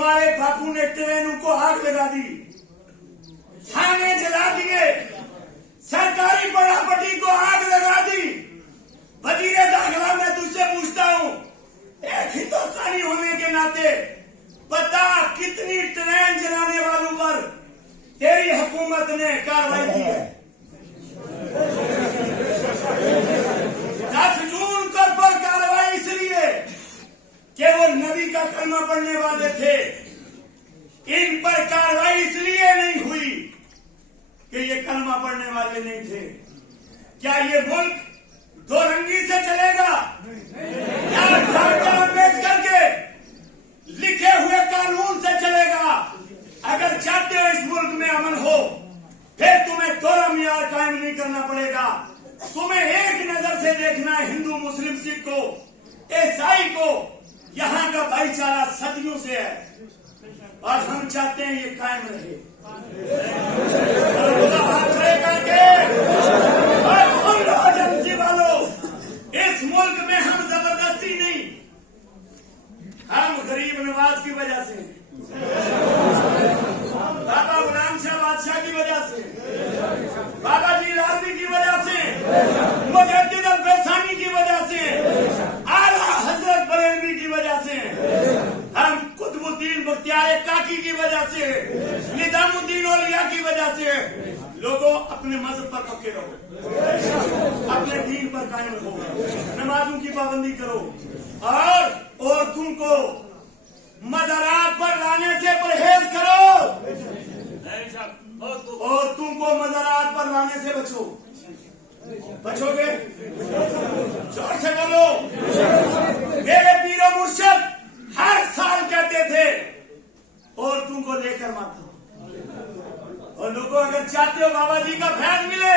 तुम्हारे बापू ने ट्रेनों को आग लगा दी, थाने जला दिए, सरकारी प्रॉपर्टी को आग लगा दी। वजीरे दाखिला मैं तुझसे पूछता हूँ, एक हिंदुस्तानी होने के नाते बता कितनी ट्रेन जलाने वालों पर तेरी हुकूमत ने कार्रवाई की है? 10 जून को पर कार्रवाई इसलिए कि वो नबी का कलमा पढ़ने वाले थे। इन पर कार्रवाई इसलिए नहीं हुई कि ये कलमा पढ़ने वाले नहीं थे। क्या ये मुल्क दो रंगी से चलेगा या डॉक्टर अम्बेडकर के लिखे हुए कानून से चलेगा? अगर चाहते हो इस मुल्क में अमन हो, फिर तुम्हें दोहरा मियार कायम नहीं करना पड़ेगा। तुम्हें एक नजर से देखना है हिंदू, मुस्लिम, सिख को, ईसाई को। यहाँ का भाईचारा सदियों से है और हम चाहते हैं ये कायम रहे। हाथ खड़े करके और सुन लो एजेंसी वालों, इस मुल्क में हम जबरदस्ती नहीं, हम गरीब नवाज की वजह से, बाबा गुलाम शाह बादशाह की वजह से, बाबा जी लालवी की वजह से, मुजद्दिद अल-फैसानी की वजह से, आला हजरत बरेलवी की वजह से, हम कुतुबुद्दीन बख्तियार काकी की वजह से, निजामुद्दीन औलिया की वजह से। लोगों अपने मजहब पर पक्के रहो, अपने दीन पर कायम रहो, नमाजों की पाबंदी करो और औरतों को मज़ारात पर लाने से परहेज करो। औरतों को मज़ारात पर लाने से बचो। बचोगे? जोर से बोलो। मेरे पीरो मुर्शिद हर साल कहते थे औरतों को लेकर मत। और लोगों अगर चाहते हो बाबा जी का फैज मिले